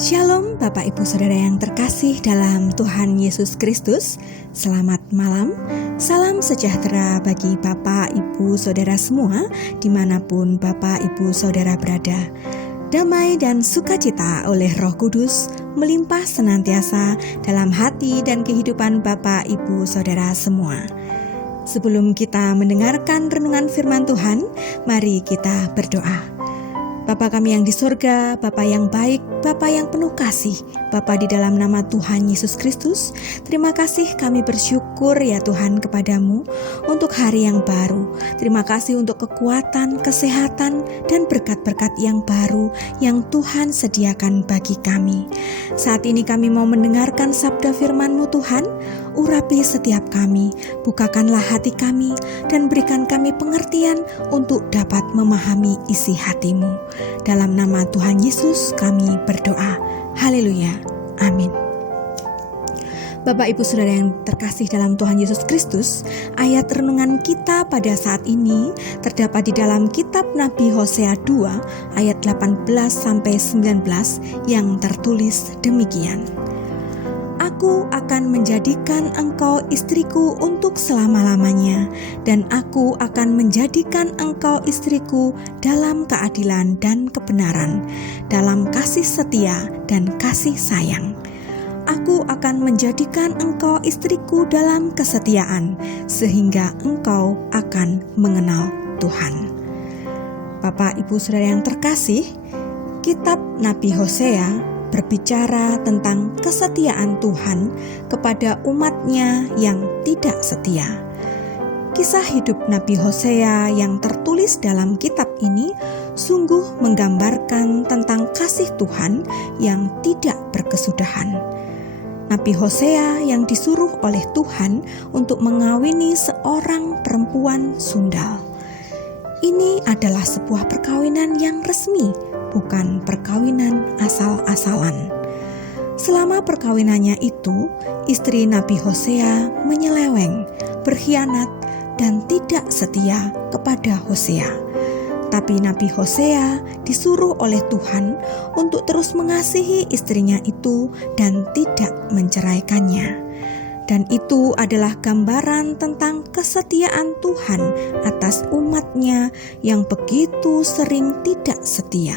Shalom Bapak Ibu Saudara yang terkasih dalam Tuhan Yesus Kristus. Selamat malam, salam sejahtera bagi Bapak Ibu Saudara semua dimanapun Bapak Ibu Saudara berada. Damai dan sukacita oleh Roh Kudus melimpah senantiasa dalam hati dan kehidupan Bapak Ibu Saudara semua. Sebelum kita mendengarkan renungan firman Tuhan, mari kita berdoa. Bapa kami yang di surga, Bapa yang baik, Bapa yang penuh kasih, Bapa di dalam nama Tuhan Yesus Kristus, terima kasih kami bersyukur ya Tuhan kepadamu untuk hari yang baru. Terima kasih untuk kekuatan, kesehatan, dan berkat-berkat yang baru yang Tuhan sediakan bagi kami. Saat ini kami mau mendengarkan sabda firman-Mu Tuhan, urapi setiap kami, bukakanlah hati kami, dan berikan kami pengertian untuk dapat memahami isi hati-Mu. Dalam nama Tuhan Yesus kami berdoa. Haleluya. Amin. Bapak Ibu Saudara yang terkasih dalam Tuhan Yesus Kristus, ayat renungan kita pada saat ini terdapat di dalam kitab Nabi Hosea 2 ayat 18-19 yang tertulis demikian. Aku akan menjadikan engkau istriku untuk selama-lamanya, dan aku akan menjadikan engkau istriku dalam keadilan dan kebenaran, dalam kasih setia dan kasih sayang. Aku akan menjadikan engkau istriku dalam kesetiaan, sehingga engkau akan mengenal Tuhan. Bapak Ibu Saudara yang terkasih, kitab Nabi Hosea berbicara tentang kesetiaan Tuhan kepada umatnya yang tidak setia. Kisah hidup Nabi Hosea yang tertulis dalam kitab ini sungguh menggambarkan tentang kasih Tuhan yang tidak berkesudahan. Nabi Hosea yang disuruh oleh Tuhan untuk mengawini seorang perempuan sundal. Ini adalah sebuah perkawinan yang resmi, bukan perkawinan asal-asalan. Selama perkawinannya itu, istri Nabi Hosea menyeleweng, berkhianat, dan tidak setia kepada Hosea. Tapi Nabi Hosea disuruh oleh Tuhan untuk terus mengasihi istrinya itu dan tidak menceraikannya. Dan itu adalah gambaran tentang kesetiaan Tuhan atas umatnya yang begitu sering tidak setia.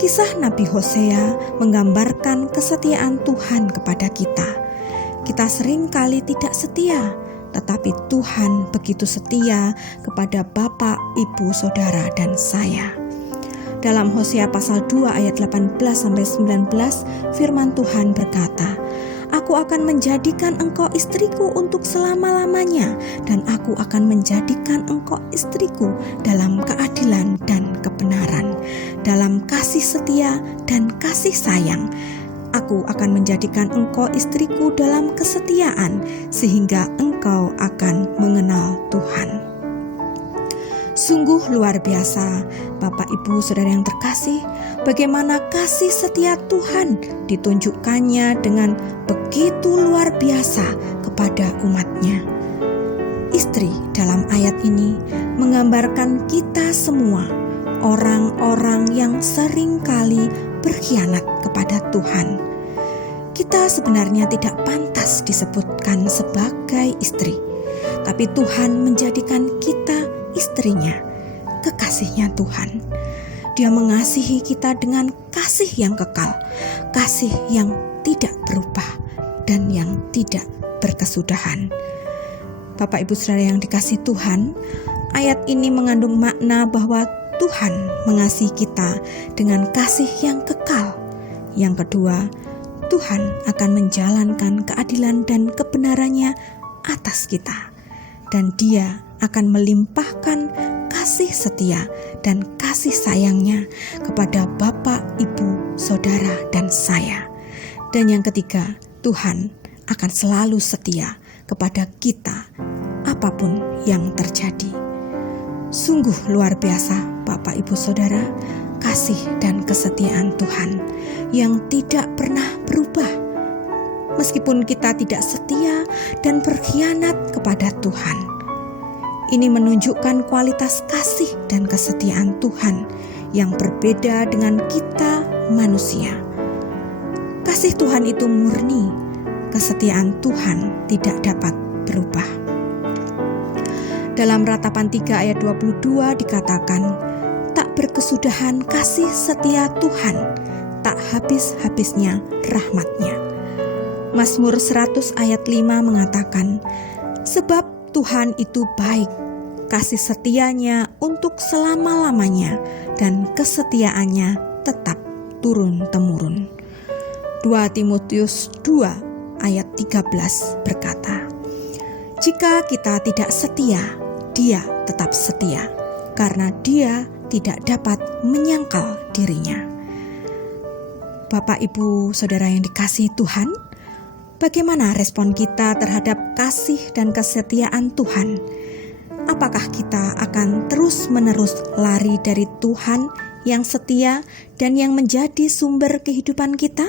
Kisah Nabi Hosea menggambarkan kesetiaan Tuhan kepada kita. Kita sering kali tidak setia, tetapi Tuhan begitu setia kepada Bapak, Ibu, Saudara, dan saya. Dalam Hosea pasal 2 ayat 18-19, firman Tuhan berkata, Aku akan menjadikan engkau istriku untuk selama-lamanya, dan aku akan menjadikan engkau istriku dalam keadilan dan kebenaran, dalam kasih setia dan kasih sayang. Aku akan menjadikan engkau istriku dalam kesetiaan, sehingga engkau akan mengenal Tuhan. Sungguh luar biasa, Bapak Ibu Saudara yang terkasih, bagaimana kasih setia Tuhan ditunjukkannya dengan begitu luar biasa kepada umatnya. Istri dalam ayat ini menggambarkan kita semua, orang-orang yang sering kali berkhianat kepada Tuhan. Kita sebenarnya tidak pantas disebutkan sebagai istri, tapi Tuhan menjadikan kita istrinya, kekasihnya Tuhan. Dia mengasihi kita dengan kasih yang kekal, kasih yang tidak berubah dan yang tidak berkesudahan. Bapak Ibu Saudara yang dikasihi Tuhan, ayat ini mengandung makna bahwa Tuhan mengasihi kita dengan kasih yang kekal. Yang kedua, Tuhan akan menjalankan keadilan dan kebenarannya atas kita, dan Dia akan melimpahkan kasih setia dan kasih sayangnya kepada Bapak, Ibu, Saudara, dan saya. Dan yang ketiga, Tuhan akan selalu setia kepada kita apapun yang terjadi. Sungguh luar biasa Bapak, Ibu, Saudara, kasih dan kesetiaan Tuhan yang tidak pernah berubah. Meskipun kita tidak setia dan berkhianat kepada Tuhan, ini menunjukkan kualitas kasih dan kesetiaan Tuhan yang berbeda dengan kita manusia. Kasih Tuhan itu murni, kesetiaan Tuhan tidak dapat berubah. Dalam Ratapan 3 ayat 22 dikatakan, tak berkesudahan kasih setia Tuhan, tak habis-habisnya rahmat-Nya. Mazmur 100 ayat 5 mengatakan, sebab Tuhan itu baik, kasih setianya untuk selama-lamanya, dan kesetiaannya tetap turun-temurun. 2 Timotius 2 ayat 13 berkata, jika kita tidak setia, Dia tetap setia, karena Dia tidak dapat menyangkal dirinya. Bapak, Ibu, Saudara yang dikasihi Tuhan, bagaimana respon kita terhadap kasih dan kesetiaan Tuhan? Apakah kita akan terus-menerus lari dari Tuhan yang setia dan yang menjadi sumber kehidupan kita?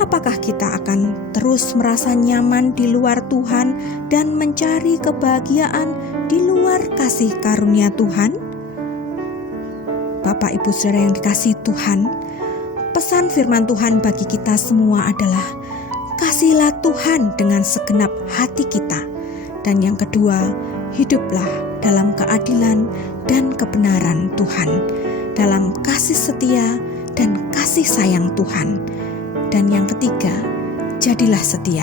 Apakah kita akan terus merasa nyaman di luar Tuhan dan mencari kebahagiaan di luar kasih karunia Tuhan? Bapak, Ibu, Saudara yang dikasihi Tuhan, pesan firman Tuhan bagi kita semua adalah kasihilah Tuhan dengan segenap hati kita. Dan yang kedua, hiduplah dalam keadilan dan kebenaran Tuhan, dalam kasih setia dan kasih sayang Tuhan. Dan yang ketiga, jadilah setia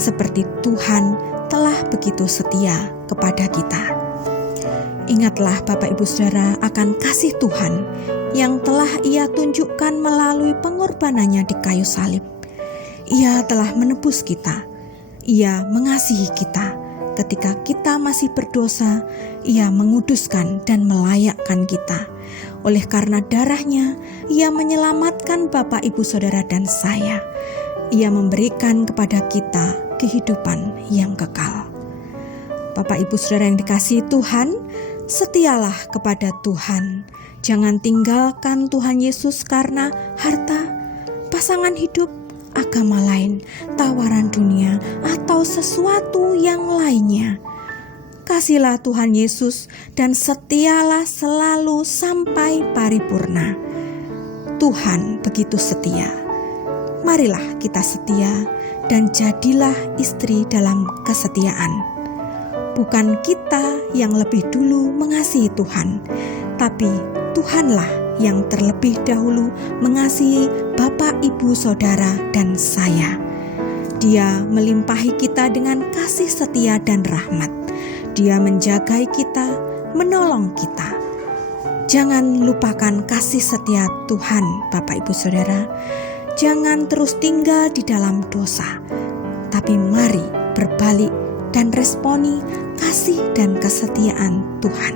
seperti Tuhan telah begitu setia kepada kita. Ingatlah Bapak, Ibu, Saudara akan kasih Tuhan yang telah Ia tunjukkan melalui pengorbanannya di kayu salib. Ia telah menebus kita, Ia mengasihi kita. Ketika kita masih berdosa, Ia menguduskan dan melayakkan kita. Oleh karena darah-Nya, Ia menyelamatkan Bapak, Ibu, Saudara dan saya. Ia memberikan kepada kita kehidupan yang kekal. Bapak, Ibu, Saudara yang dikasihi Tuhan, setialah kepada Tuhan. Jangan tinggalkan Tuhan Yesus karena harta, pasangan hidup, agama lain, tawaran dunia, atau sesuatu yang lainnya. Kasihilah Tuhan Yesus dan setialah selalu sampai paripurna. Tuhan begitu setia. Marilah kita setia dan jadilah istri dalam kesetiaan. Bukan kita yang lebih dulu mengasihi Tuhan, tapi Tuhanlah yang terlebih dahulu mengasihi Bapak, Ibu, Saudara, dan saya. Dia melimpahi kita dengan kasih setia dan rahmat. Dia menjagai kita, menolong kita. Jangan lupakan kasih setia Tuhan, Bapak, Ibu, Saudara. Jangan terus tinggal di dalam dosa, tapi mari berbalik dan responi kasih dan kesetiaan Tuhan.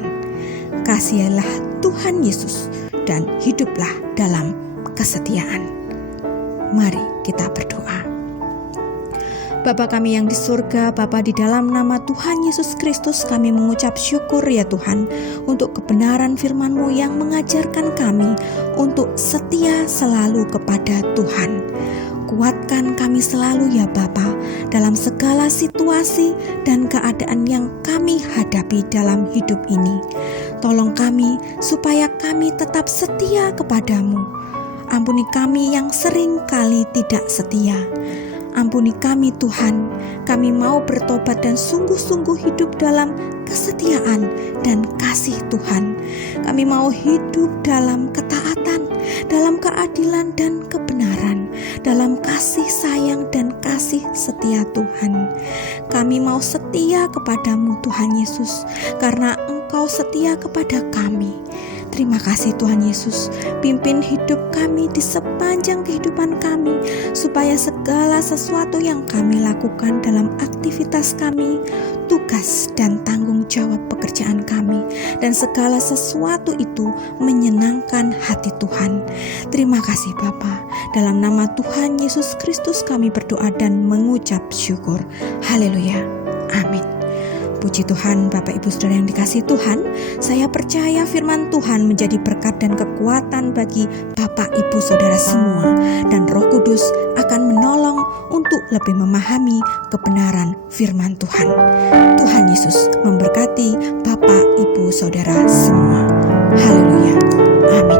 Kasihilah Tuhan Yesus dan hiduplah dalam kesetiaan. Mari kita berdoa. Bapa kami yang di surga, Bapa, di dalam nama Tuhan Yesus Kristus kami mengucap syukur ya Tuhan untuk kebenaran firman-Mu yang mengajarkan kami untuk setia selalu kepada Tuhan. Kuatkan kami selalu ya Bapa dalam segala situasi dan keadaan yang kami hadapi dalam hidup ini. Tolong kami supaya kami tetap setia kepadamu. Ampuni kami yang sering kali tidak setia. Ampuni kami Tuhan, kami mau bertobat dan sungguh-sungguh hidup dalam kesetiaan dan kasih Tuhan. Kami mau hidup dalam ketaatan, dalam keadilan dan kebenaran, dalam kasih sayang dan kasih setia Tuhan. Kami mau setia kepadamu Tuhan Yesus, karena Engkau setia kepada kami. Terima kasih Tuhan Yesus, pimpin hidup kami di sepanjang kehidupan kami, supaya segala sesuatu yang kami lakukan dalam aktivitas kami, tugas dan tanggung jawab pekerjaan kami, dan segala sesuatu itu menyenangkan hati Tuhan. Terima kasih Bapa, dalam nama Tuhan Yesus Kristus kami berdoa dan mengucap syukur. Haleluya, amin. Puji Tuhan, Bapak, Ibu, Saudara yang dikasihi Tuhan, saya percaya firman Tuhan menjadi berkat dan kekuatan bagi Bapak, Ibu, Saudara semua, dan Roh Kudus akan menolong untuk lebih memahami kebenaran firman Tuhan. Tuhan Yesus memberkati Bapak, Ibu, Saudara semua. Haleluya, amin.